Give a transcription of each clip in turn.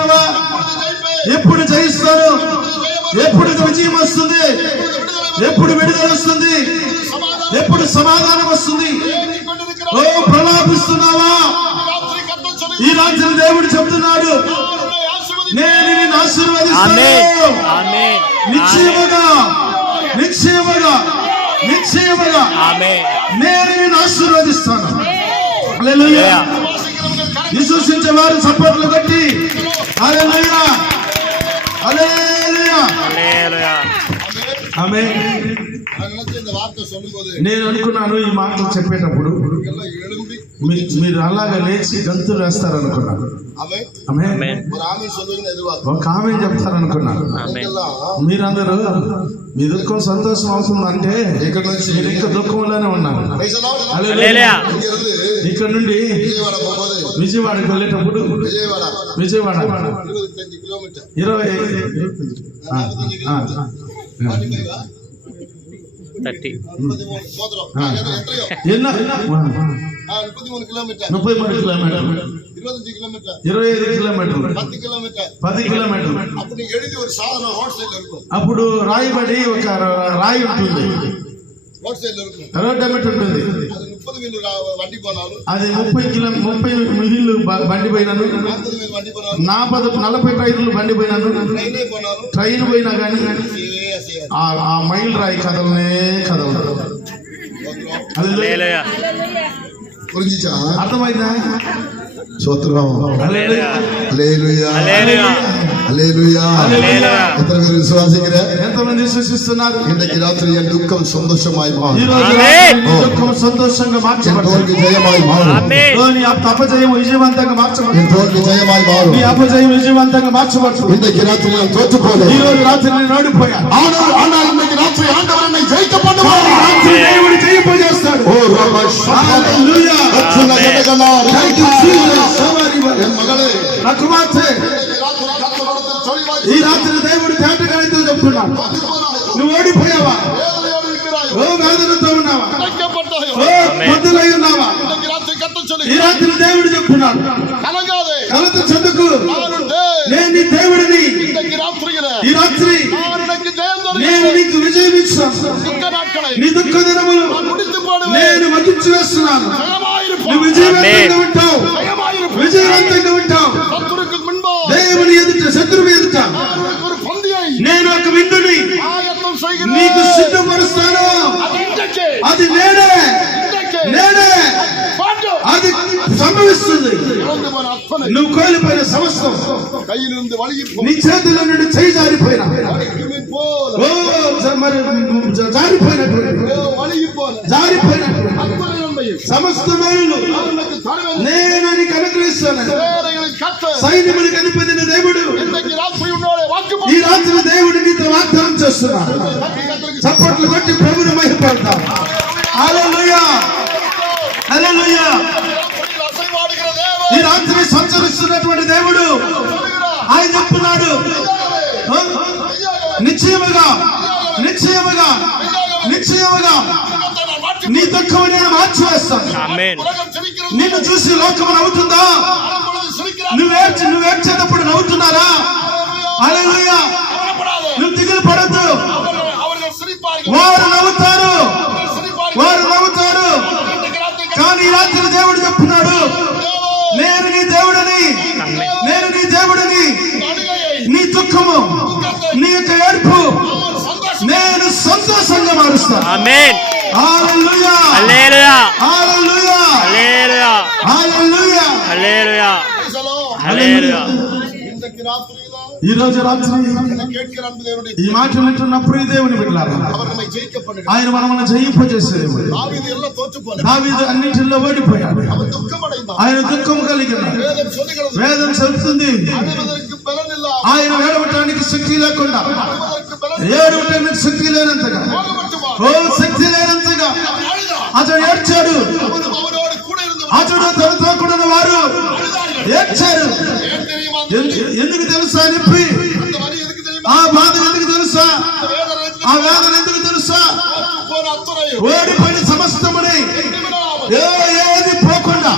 అనుకుంటున్నావా? ఎప్పుడు జయిస్తారు? ఎప్పుడు విజయం వస్తుంది? ఎప్పుడు విడుదల వస్తుంది? ఎప్పుడు సమాధానం వస్తుంది? ఓ ప్రలాపిస్తున్నావా? ఈ రాత్రి దేవుడు చెప్తున్నాడు, నేను నిన్ను ఆశీర్వదిస్తాను. నిశ్చయముగా నిశ్చయముగా నిశ్చయముగా నేను నిన్ను ఆశీర్వదిస్తాను. హల్లెలూయా. విశ్వసించే వారు చప్పట్లు కొట్టి హల్లెలూయా హల్లెలూయా ఆమేన్. నేను అనుకున్నాను ఈ మాటలు చెప్పేటప్పుడు మీరు అలాగా లేచి గంతులు వేస్తారనుకున్నాను. ఒక ఆమె చెప్తారనుకున్నాను. మీరందరూ మీ దుఃఖం సంతోషం అవుతుందంటే ఇక్కడ నుంచి మీరు ఇంకా దుఃఖంలోనే ఉన్నారు. ఇక్కడ నుండి విజయవాడకి వెళ్ళేటప్పుడు విజయవాడ 30 అప్పుడు రాయబడి ఒక రాయి ఉంటుంది, రోడ్ ఉంటుంది. అది 30 మిల్లు బండి పోయినాను, 40 టైర్లు బండి పోయినాను, ట్రైన్ పోయినా కానీ ఆ మైల్ రాయి కదలనే కదలదు. అర్థమైందా? ఎంతమంది విశ్వసిస్తున్నారు? ఇందకి రాత్రి ఎన్ దుఃఖం సంతోషమాయి దుఃఖం సంతోషంగా మార్చబడుతుంది. జయమాయి మారు. నీ అపజయం విజయవంతంగా మార్చబడుతుంది. జయమాయి మారు. నీ అపజయం విజయవంతంగా మార్చబడుతుంది. ఇందకి రాత్రి నేను తోచుకోలేదు. ఈ రోజు రాత్రి నేను ఓడిపోయాను. ఇందకి రాత్రి ఆందోళన జయించబడ్డాను. రాత్రి దేవుడు జయింపజేస్తాడు. ఓ హల్లెలూయా. ఈ రాత్రి దేవుడు తేటగాడితో చెప్తున్నాడు, నువ్వు ఓడిపోయావా? ఓ వేదనతో ఉన్నావా? ఓ పొద్దులై ఉన్నావా? ఈ రాత్రి దేవుడు చెప్తున్నాడు, కలత చెందుకు, నేను నీ దేవుడిని. ఈ రాత్రి నేను నీకు విజయం ఇస్తాను. నీ దుఃఖ దినములు నేను వధించి వేస్తున్నాను. నువ్వు విజయవంతంగా ఉంటావు, విజయవంతంగా ఉంటావు. దేవుని ఎదుట, శత్రువు ఎదుట నేను ఒక విందుని నీకు సిద్ధపరుస్తాను. అది నేనే అది సంభవిస్తుంది. నువ్వు కోల్పోయిన సమస్తం నీ చేతుల నుండి చేయి జారిపోయినా జారిపోయినటువంటి సమస్తమైన నేను నీకు అనుగ్రహిస్తాను. సైన్యములకు అధిపతిన దేవుడు ఈ రాత్రి దేవుడు నీతో వాగ్దానం చేస్తున్నాడు. చప్పట్లు కొట్టి ప్రభువుని మహిమపడతాం. హల్లెలూయా హల్లెలూయా. ఈ రాత్రి సంచరిస్తున్నటువంటి దేవుడు ఆయన చెప్తున్నాడు, నిశ్చయముగా నిశ్చయముగా నిశ్చయముగా నీ దుఃఖం నేను మార్చివేస్తాను. నిన్ను చూసి లోకము నవ్వుతుందా? నువ్వేడ్చేటప్పుడు నవ్వుతున్నారా? హల్లెలూయా. నువ్వు దిగులు పడద్దు, వారు నవ్వుతారు, వారు నవ్వుతారు. కానీ ఈ రాత్రి దేవుడు చెప్తున్నాడు, నేను నీ దేవుడని, నేను నీ దేవుడని. నీ దుఃఖము, నీ యొక్క ఏడుపు నేను సంతోషంగా మారుస్తాను. ఆమేన్. హల్లెలూయా హల్లెలూయా హల్లెలూయా హల్లెలూయా హల్లెలూయా హల్లెలూయా. ఈ రోజు రాత్రి ఈ మాట వింటున్నప్పుడు దేవుని బిడ్డలారా, ఆయన మనల్ని జయింపజేసేది. దావీదు అన్నింటిలో ఓడిపోయాడు. ఆయన దుఃఖం కలిగిన వేదన చెబుతుంది. ఆయన ఏడవటానికి శక్తి లేకుండా, ఏడవటానికి శక్తి లేనంతగా, ఓ శక్తి లేనంతగా అతడు ఏడ్చాడు. అతడు తనతో కూడా వారు ఏడ్చారు. ఎందుకు తెలుసా నొప్పి? ఆ బాధ ఎందుకు తెలుసా? ఆ వేదన ఎందుకు తెలుసా? ఓడిపోయిన సమస్తముని ఏది పోకుండా,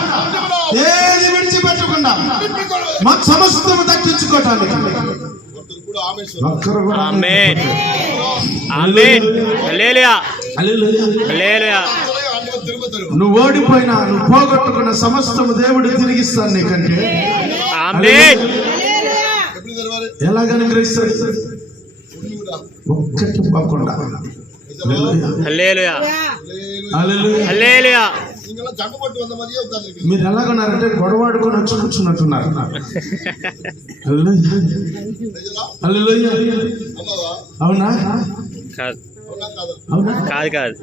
ఏది విడిచిపెట్టకుండా, మత సమస్తము దక్కించుకోవటానికి. ఒక్కరు కూడా ఆమేన్ ఆమేన్ హల్లెలూయా హల్లెలూయా. నువ్వు ఓడిపోయినా, నువ్వు పోగొట్టుకున్న సమస్తము దేవుడు తిరిగిస్తాను నీకంటే. ఆమేన్. ఎలాగ అనుగ్రహిస్తాడు? ఒక్కటి పోకుండా. హల్లెలూయా హల్లెలూయా. హల్లెలూయా. మీరు ఎలాగన్నారంటే గొడవాడుకొని వచ్చి కూర్చున్నట్టున్నారు. హల్లెలూయా. హల్లెలూయా. అవునా? కాదు అవునా? కాదు కాదు.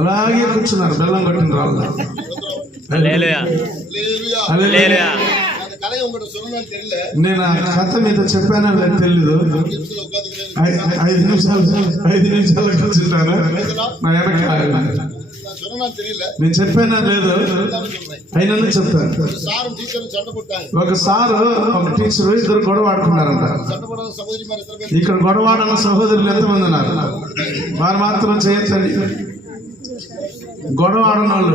అలాగే కూర్చున్నారు బెల్లం కొట్టిన రాళ్ళు. హల్లెలూయా హల్లెలూయా. నేను ఆ కథ మీద చెప్పానో లేదు తెలీదు. 5 నిమిషాలు కూర్చుంటాను నా వెనక. నేను చెప్పానా లేదు అయినా చెప్తాను. ఒక సారు ఒక టీచరు ఇద్దరు గొడవ ఆడుకున్నారంట. ఇక్కడ గొడవ ఆడిన సహోదరులు ఎంతమంది ఉన్నారు? వారు మాత్రం చేయొచ్చండి. గొడవ ఆడిన వాళ్ళు.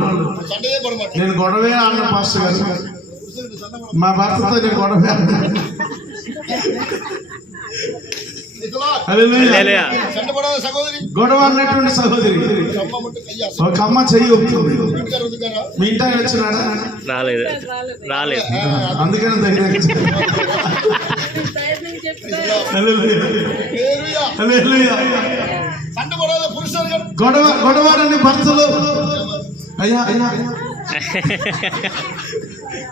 నేను గొడవే ఆడిన పాస్టర్ గారు. మా భర్తతో నేను గొడవే ఆడిన. హల్లెలూయా. గొడవ అన్నటువంటి సహోదరి ఒక అమ్మ చెయ్యి ఒప్పుతుంది. మీ ఇంటి ఆయన వచ్చినాడా? రాలేదు రాలేదు. అందుకని దగ్గర గొడవడని భర్తలు అయ్యా అయ్యా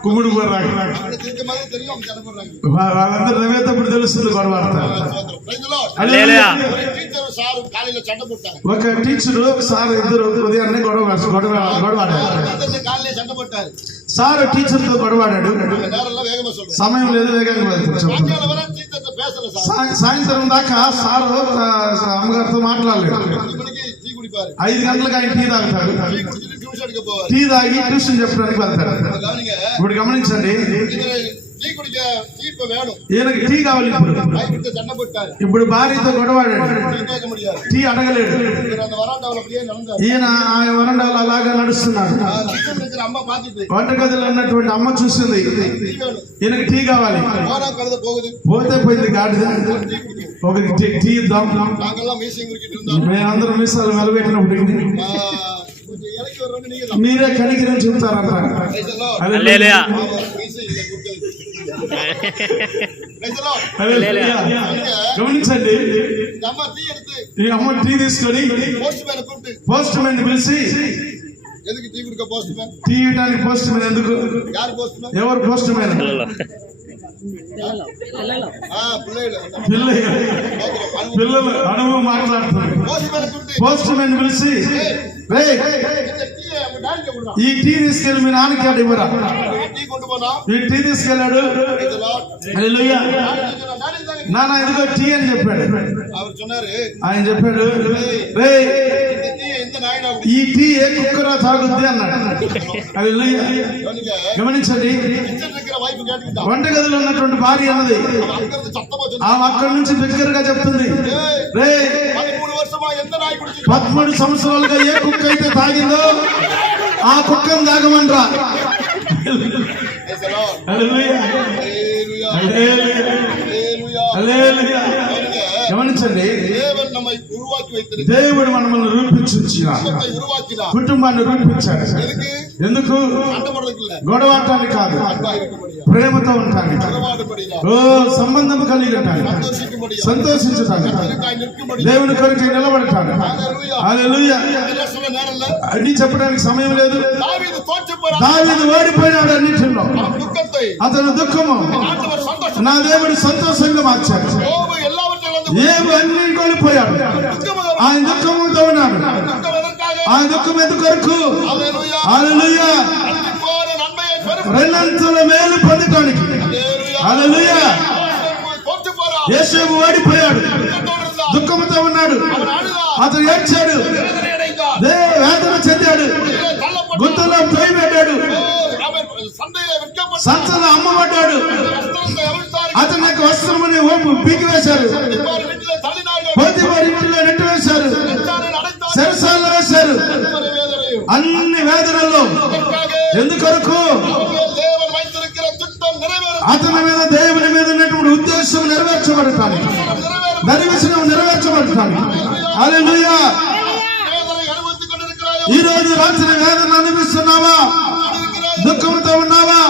కుమ్ముడు వాళ్ళందరూ నవ్వేటప్పుడు తెలుస్తుంది గొడవ. ఒక టీచరు సార్ ఇద్దరు ఉదయాన్నే గొడవాడారు. సార్ టీచర్ తో గొడవాడాడు. సమయం లేదు, వేగంగా వెళ్తాడు. సాయంత్రం దాకా సార్ అమ్మగారితో మాట్లాడలేదు. 5 గంటలకు ఆయన టీ తాగుతాడు. టీ తాగి ట్యూషన్ చెప్పడానికి వెళ్తాడు. ఇప్పుడు గమనించండి, ఈయనకి టీ కావాలి. ఇప్పుడు భార్యతో గొడవాడాడు. టీ అడగలేడు. ఈయన ఆయన వరండాలో అలాగా నడుస్తున్నాడు. వంటగదిలో ఉన్నటువంటి అమ్మ చూసింది, ఈయనకి టీ కావాలి. పోతే పోయింది గాడిద. ఒక టీ ఇద్దాం. మేమందరం మీసాలు మెలబెట్టినప్పుడు మీరే కనిగిరి చెప్తారంట. గమనించండి, ఈ అమ్మ టీ తీసుకొని పోస్ట్ మ్యాన్ పిలిచి టీ ఇవ్వడానికి పోస్ట్ మ్యాన్ ఎందుకు? ఎవరు పోస్ట్ మ్యాన్? పిల్లలు అనుభవం మాట్లాడుతున్నారు. పోస్ట్ మ్యాన్ పిలిచి ఈ టీ తీసుకెళ్ళి మీ నాన్నకి అటు ఇవ్వరా? ఈ టీ తీసుకెళ్ళాడు. నాన్న ఇదిగో టీ అని చెప్పాడు. ఆయన చెప్పాడు, రే ఈ టీ ఏ కుక్కరా తాగుద్ది అన్నాడు. అది గమనించండి, వంటగదిలో ఉన్నటువంటి భార్య అన్నది ఆమె అక్కడి నుంచి బిగ్గరగా చెప్తుంది, రే 13 సంవత్సరాలుగా ఏ కుక్క అయితే తాగిందో ఆ కుక్కను తాగమంటరా. గమనించండి, దేవుడు మనల్ని రూపించాడు, కుటుంబాన్ని రూపించాడు. ఎందుకు? గొడవటానికి కాదు, ప్రేమతో ఉంటానికి, ఓ సంబంధం కలిగి ఉంటానికి, సంతోషించటానికి, దేవుని కొరకు నిలబడటానికి. హల్లెలూయా. అన్ని చెప్పడానికి సమయం లేదు. దావీదు ఓడిపోయినాడు అన్నింటిలో. అతను దుఃఖము నా దేవుడు సంతోషంగా మార్చాడు. ఏమి అన్ని కోల్పోయాడు, ఆయన దుఃఖముతో ఉన్నాడు. ఆయన దుఃఖం ఎందుకు కొరకు? హల్లెలూయా. రెండంతల మేలు పొందటానికి. హల్లెలూయా. యేసేపు ఓడిపోయాడు, దుఃఖంతో ఉన్నాడు. అతను ఏడ్చాడు, వేదన చెందాడు, గుంతలో పెట్టాడు, సంతలో అమ్మబడ్డాడు. అతని యొక్క వస్త్రముని పీకి వేశారు, పోతీఫారు ఇంటిలో నెట్టు వేశారు, చెరసాలలో వేశారు. అన్ని వేదనల్లో ఎందుకొరకు? అతని మీద దేవుని మీద ఉన్నటువంటి ఉద్దేశం నెరవేర్చబడటానికి, దైవవచనం నెరవేర్చబడటానికి. హల్లెలూయా. ఈ రోజు రాత్రి వేదన అనిపిస్తున్నావా? దుఃఖంతో ఉన్నావా?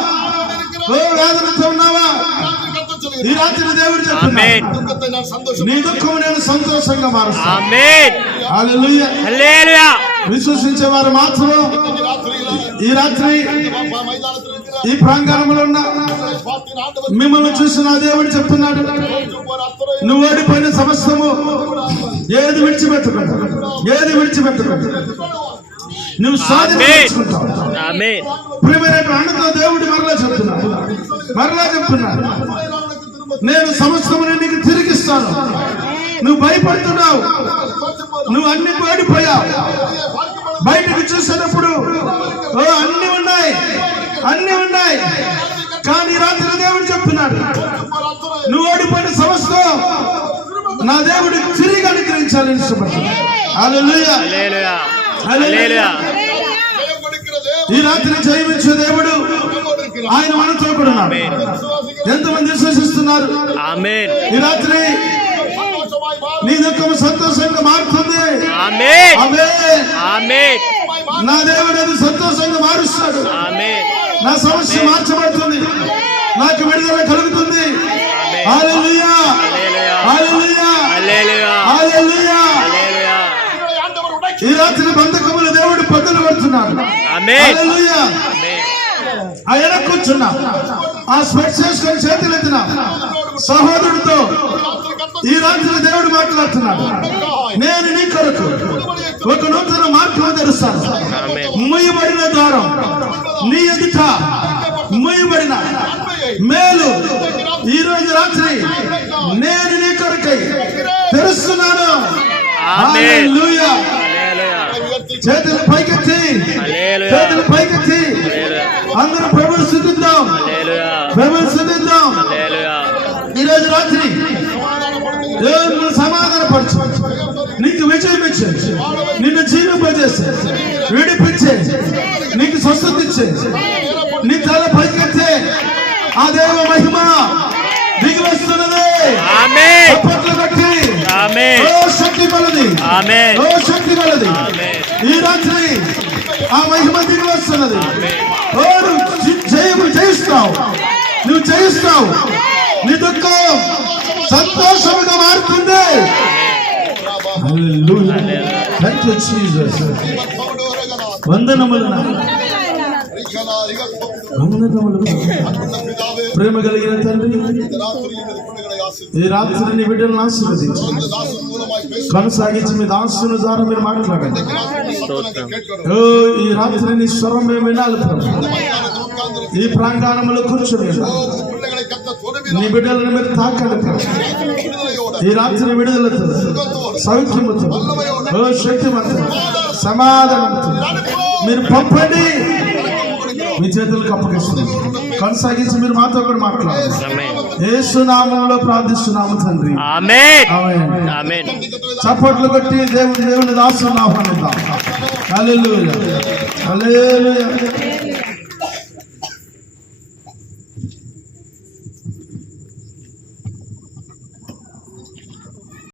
ఓ వేదనతో ఉన్నావా? ఈ రాత్రి దేవుడు చెప్తున్నాడు, నీ దుఃఖం నేను సంతోషంగా మారుస్తాను. ఆమేన్. హల్లెలూయా. హల్లెలూయా. విశ్వసించే వారు మాత్రం ఈ రాత్రి ఈ ప్రాంగణంలో ఉన్న మిమ్మల్ని చూసిన దేవుడు చెప్తున్నాడు, నువ్వు ఓడిపోయిన సమస్తము ఏది విడిచిపెట్టకుండా, ఏది విడిచిపెట్టకుండా నువ్వు సాధించుకుంటావు. ఆమేన్. ప్రియమైన అన్నతో దేవుడు మరలా చెప్తున్నాడు, నేను సమస్తముని నీకు తిరిగిస్తాను. నువ్వు భయపడుతున్నావు, నువ్వు అన్ని ఓడిపోయావు. బయటకు చూసేటప్పుడు అన్ని ఉన్నాయి, కానీ రాత్రి దేవుడు చెప్తున్నాడు, నువ్వు ఓడిపోయిన సమస్తం నా దేవుడు తిరిగి అనుగ్రహించాలని ఇష్టపడుతున్నాడు. హల్లెలూయా. హల్లెలూయా. హల్లెలూయా. ఈ రాత్రి జయమిచ్చే దేవుడు ఆయన మనతో కూడా ఉన్నాడు. ఎంతమంది విశ్వసిస్తున్నారు? ఆమేన్. ఈ రాత్రి నీ దుఃఖం సంతోషంగా మారుతుంది. ఆమేన్. ఆమేన్. ఆమేన్. నా దేవుడు అది సంతోషంగా మారుస్తాడు. ఆమేన్. నా సమస్య మార్చబడుతుంది, నాకు విడుదల కలుగుతుంది. హల్లెలూయా. హల్లెలూయా. హల్లెలూయా. హల్లెలూయా. హల్లెలూయా. ఈ రాత్రి బంధకములు దేవుడు పదులు పెడుతున్నాడు. ఆమేన్. హల్లెలూయా. ఆమేన్. ఆయన కూర్చున్నా, ఆ స్పెట్స్ వేసుకొని చేతులు ఎత్తిన సహోదరుడితో ఈ రాత్రి దేవుడు మాట్లాడుతున్నాడు, నేను నీ కొరకు ఒక నూతన మార్గం తెరుస్తాను. ముయ్యబడిన ద్వారం నీ ఎదుట ముయ్యబడిన మేలు ఈ రోజు రాత్రి నేను నీ కొరకై తెరుస్తున్నాను. హల్లెలూయా. చేతులు పైకెత్తి, చేతులు పైకెత్తి అందరూ ప్రభువుని స్తుతిద్దాం, ప్రభువుని స్తుతిద్దాం. ఈ రోజు రాత్రి దేవుడు సమాధానపరచు, నీకు విజయం ఇచ్చే, నిన్ను జీవింపజేసే, విడిపించే, నీకు స్వస్థత ఇచ్చే, నీ తల పైకెత్తే ఆ దేవ మహిమ దిగి వస్తున్నది. చప్పట్లు కొట్టి, ఓ శక్తి గలది, ఓ శక్తి గలది. ఈ రాత్రి ఆ మహిమ దిగి వస్తున్నది. ఓ నువ్వు జయిస్తావు, నువ్వు జయిస్తావు. నీ దుఃఖం సంతోషముగా మారుతుంది. హల్లెలూయా. Thank you Jesus. వందనములు ప్రేమ కలిగిన తండ్రి, ఈ రాత్రి నీ బిడ్డలను ఆశీర్వదించి కొనసాగించి మీ దాసుని ద్వారా మీరు మాట్లాడండి. ఈ రాత్రి నీ స్వరం మేము వినాలి ప్రభు. ఈ ప్రాంగణంలో కూర్చొని నీ బిడ్డలను మీరు తాకండి ప్రభు. ఈ రాత్రి విడుదలతో, సౌఖ్యముతో, ఓ శక్తిమంతో, సమాధానంతో మీరు పంపండి. మీ చేతులకు అప్పగిస్తుంది. కొనసాగించి మీరు మాతో కూడా మాట్లాడాలి. యేసు నామములో ప్రార్థిస్తున్నాము తండ్రి. ఆమేన్. ఆమేన్. చప్పట్లు కొట్టి దేవుని దాసుని ఆహ్వానిద్దాం. హల్లెలూయా. హల్లెలూయా.